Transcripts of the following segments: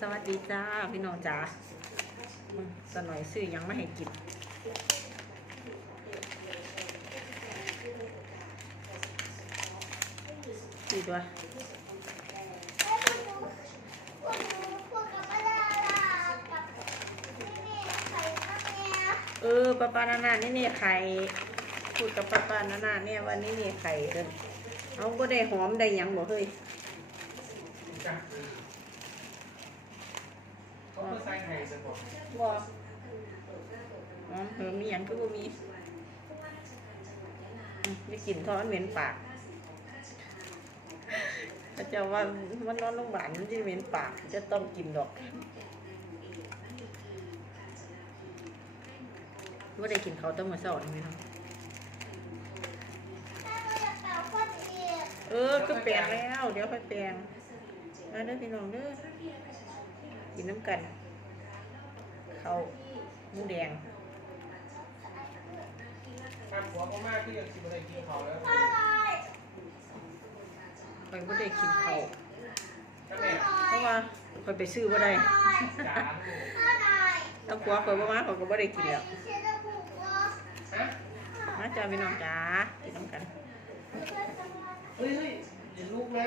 สวัสดีจ้าพี่น้องจ๋าสน่อยซื้อยังไม่ให้กินดีด้วยเออป้าป้านานานี่นี่ไข่พูดกับป้าป้านานาเนี่ยวันนี้นี่ไข่เดินเอาก็ได้หอมได้ยังบ่เฮ้ย จ้ะเขาเพิ่งใส่ไข่สปอร์ตบ่หอมเพิ่มมีหยังก็บ่มีอืมได้กลิ่นท้อดเหม็นปากพระเจ้าว่ามันนอนโรงพยาบาลมันจะเหม็นปากจะต้องกินดอกว่าได้กินเขาวแตั้งแต่เช้านี่ไหมเนาะเออก็แปลงแล้ว เดี๋ยวค่อยแปลงมาเด้อพี่น้องเด้อกินน้ำกัน เขาหมูแดงการหัวเขามากที่อยากกินอะไรกินเขาแล้วคอยไม่ได้กินเขาวเพราะว่าคอยไปซื้อว่าได้จ๋าถ้าผัวคอยบ่มาคอยก็บ่ได้กินแล้วมาจ้าพี่น้องจ้ากินน้ำกันเฮ้ยเฮ้ยอย่าลูกนะ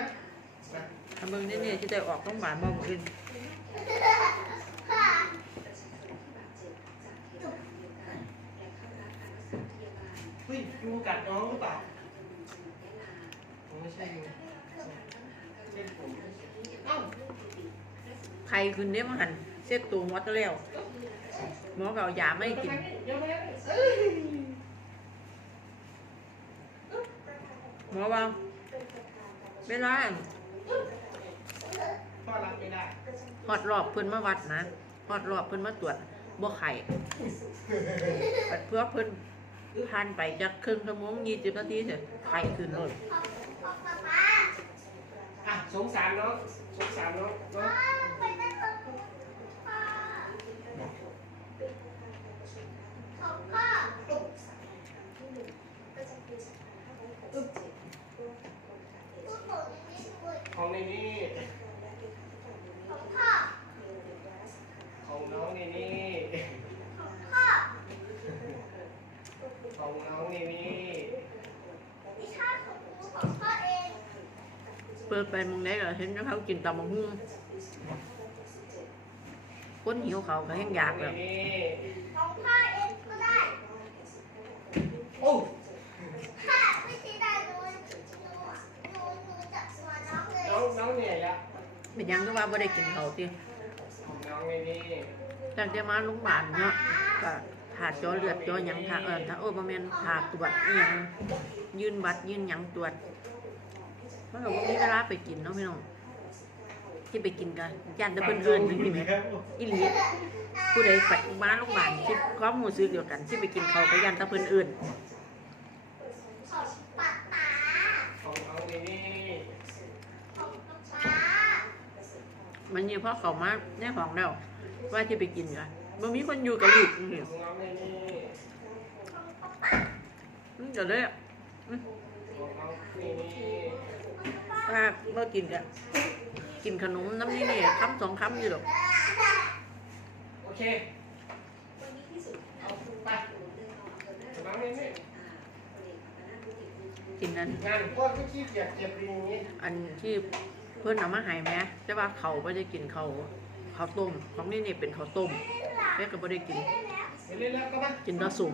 นะทำเบิ่งนี่นี่ที่ได้ออกต้องหวานมื้ออื่น เฮ้ยยุงกัดน้องหรือเปล่าไม่ใช่ยุงเส้นผมเอ้าใครคืนเด้มาหันเสียตัวหมดแล้วหมอก็เอายาไม่กินเดี๋ยวแม่เอ้ยหมอว่าเวลาพ่อรับไม่ได้ฮอดรอบเพิ่นมาวัดนะฮอดรอบเพิ่นมาตรวจบ่ไข่บัดเพื่อเพิ่น ผ่านไปจักครึ่งชั่วโมงยี่สิบนาทีเสร็จไข่ขึ้นเลยอะสงสารน้องสงสารน้องน้องของในนี่ของน้องในนี่ของน้องในนี่ เปิดไปมึงได้ก็เห็นเขากินตำบักหุ่งคนหิวเขาวก็ยังอยากในแล้วนี่โอ้น้องน้องเหนื่อยละเป็นหยังก็ว่าบ่ได้กินเขาวติของน้องในนี่ตั้งแต่มาโรงพยาบาลเนาะก็ผ่าเจอเลือดเจอหยังผ่าเอิ้นถ้าโอ้บ่แม่นผ่าตรวจอีหยังยืนบัตรยืนหยังตรวจ มันก็บ่มีเวลาไปกินเนาะพี่น้องที่ไปกินกันย่านแต่เพิ่นเอิ้นจังซี่แหมอีหลีผู้ใดไปมาโรงพยาบาลคิดความรู้สึกเดียวกันที่ไปกินเขาวก็ย่านแต่เพิ่นเอิ้นของน้องในนี่มันอยู่พอเขามาในห้องแล้วว่าที่ไปกินกันบ่มีคนอยู่กับลูกนี่ ของน้องในนี่มันก็เลยอืมของน้อง ในนี่ว่าบ่กินกันกินขนมน้ำนี่นี่คำสองคำอยู่หรอกโอเคเอาไปของน้องในนี่กินนั้นงานพ่อก็ขี้เกียจเก็บอย่างนี้อันที่เพื่อนเอามาให้แม่แต่ว่าเขาไม่ได้กินเขาเขาวต้มของนี่นี่เป็นข้าวต้มแม่ก็ไม่ได้กินไปเล่นแล้วก็มากินแตะสุ่ม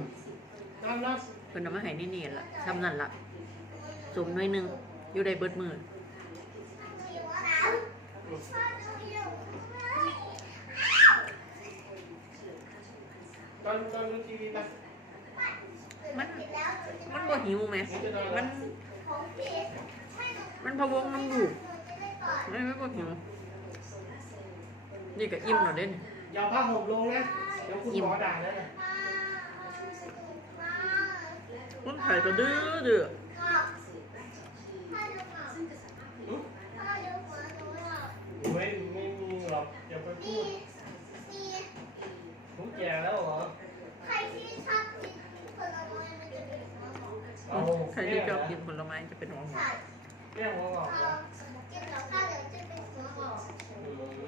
นอนนอนเพื่อนเอามาให้นี่นี่ละทำนั่นละสุ่มหน่อยหนึงอยู่ได้เบิดมือ นอนนอนดูทีวีไปมันมันบ่หิวไหมมัน มันพะวงน้ำดูกไม่ไม่บ่หิวนี่ก็อิ่มแล้วเด่นอย่าเอาผ้าห่มลงนะเดี๋ยวคุณหมอด่าแล้วนะมันไข่ก็ดื้อดื้อ ใครที่ชอบกินผลไม้จะเป็นหัวงอกินอะไรนะกินวงอกเหรอ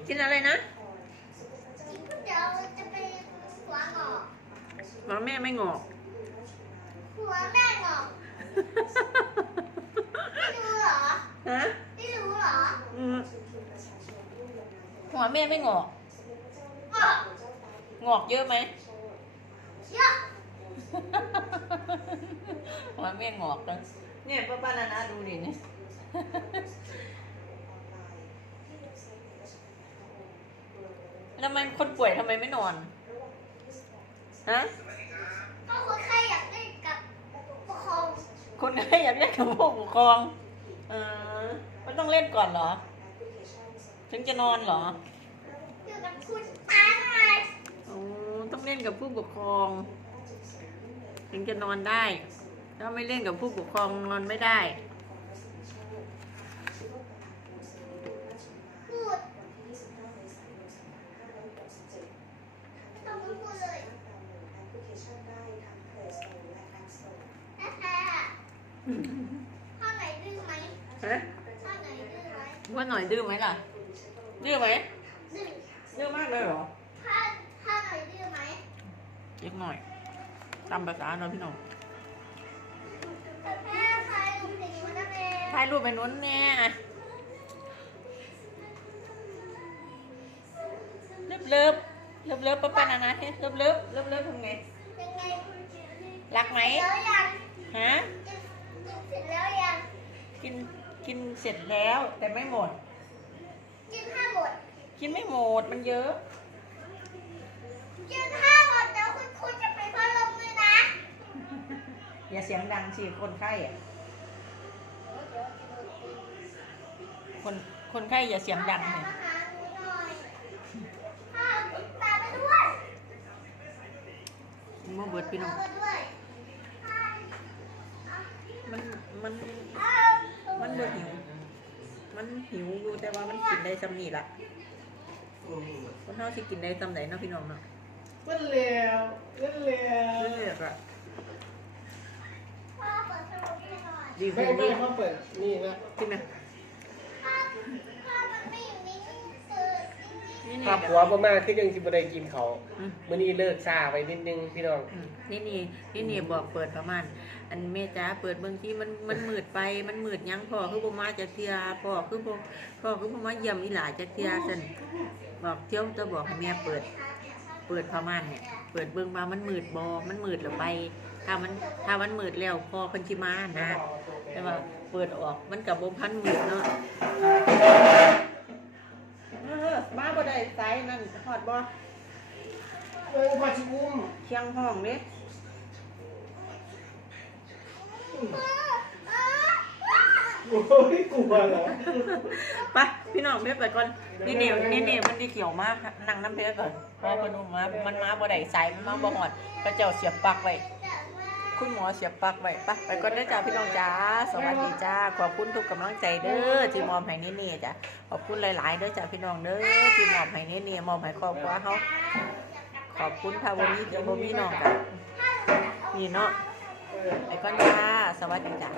กินอะไรนะหัวแม่ไม่งอกหัวแม่งอกไม่รู้เหรอฮะไม่รู้เหรออืมหัวแม่ไม่งอก งอกเยอะไหมเยอะ หัวแม่งอกเลยเนี่ยป้าป้านานาดูดิเนี่ยทำไมคนป่วยทำไมไม่นอน ฮะก็คนไข้อยากเล่นกับปกครองคนไข้อยากเล่นกับผู้ปกครองเออมันต้องเล่นก่อนเหรอ ถึงจะนอนเหรออยู่กับคุณอาไงอ๋อต้องเล่นกับผู้ปกครอง ถึงจะนอนได้ ถ้าไม่เล่นกับผู้ปกครองนอนไม่ได้พูดไม่ต้องพูดเลยแท้ๆข้างไหนดื้อไหมฮะข้างไหนดื้อไหมว่าหน่อยดื้อไหมล่ะ ดื้อไหมดื้อดื้อมากเลยเหรอถ้าถ้าไหนดื้อไหมเล็กหน่อยตามภาษาเนาะพี่น้อง ถ่ายรูปไปนู้นแน่เลิฟเลิฟเลิฟเลิฟป้าป้านานาเฮ้เลิฟเลิฟเลิฟเลิฟทำไงยังไงรักไหมแล้วยังฮะกินกินเสร็จแล้วยังกินกินเสร็จแล้วแต่ไม่หมด กินห้าหมด กินไม่หมดมันเยอะกินห้าหมดแล้วคุณครูจะไปพัดลมเลยนะ อย่าเสียงดังสิคนไข้อะ คนคนไข้อย่าเสียงดังแต่เลยมาหาหนูหน่อยข้าวกินตามไปด้วยมาเบิดพี่น้องเอาไปด้วยข้าวมันมันเอามันบ่หิว มันหิวอยู่แต่ว่ามันกินได้ซ้ำนี่ละคนเฮาสิกินได้ซ้ำไหนเนาะพี่น้องเนาะมันเร็วมันเร็เลืวอกอะพ่อเปิดพัดลมให้หน่อยดีไม่ขึ้นไม่ดีเขาเปิดนี่นะขึ้นนะ คือนิ่งนี่ครอบครัวประมาณคือยังสิบ่ได้กินเขาวอืม มื้อนี้เลิกช้าไปนิดนึงพี่น้อง อืมนี่นี่นี่นี่บอกเปิดประมาณ อันเมจ้าเปิดบางทีมันมันมืดไปมันมืดหยังพ่อคือบ่มาจากเทียพ่อคือบ่พ่อคือบ่มาเยี่ยมอีหลาจากเทียซั่นบอกเที่ยวจะบอกให้แม่เปิด เปิดประมาณเนี่ยเปิดเบิ่งว่ามันมืดบ่มันมืดหรือไป ถ้ามันถ้ามันมืดแล้วพ่อเพิ่นสิมานะแต่ว่า เปิดออกมันก็บ่พันมืดเนาะเออมาบ่ได้ไสนั่นฮอดบ่เออพอชิอุ้มเคียงห้องเด้โอ้ยกลัวเหรอไปพี่น้องเพชรไปก่อนนี่นี่นี่นี่มันที่เขียวมากนั่งน้ำเพชรก่อนเพราะว่านุ่มมามันมาบ่ได้สายมันมาบ่หอดพระเจ้าเสียบปลั๊กไว้ คุณหมอเสียบปลักไว้ปะไปก่อนเด้อจ้าพี่น้องจ้าสวัสดีจ้าขอบคุณทุกกำลังใจเด้อที่มอมให้นี่นี่จ้าขอบคุณหลายๆเด้อจ้าพี่น้องเด้อที่มอมให้นี่นี่มอมให้ครอบครัวเขาขอบคุณพาวนี้ที่บ่มีน้องกันนี่เนาะไปก่อนจ้าสวัสดีจ้า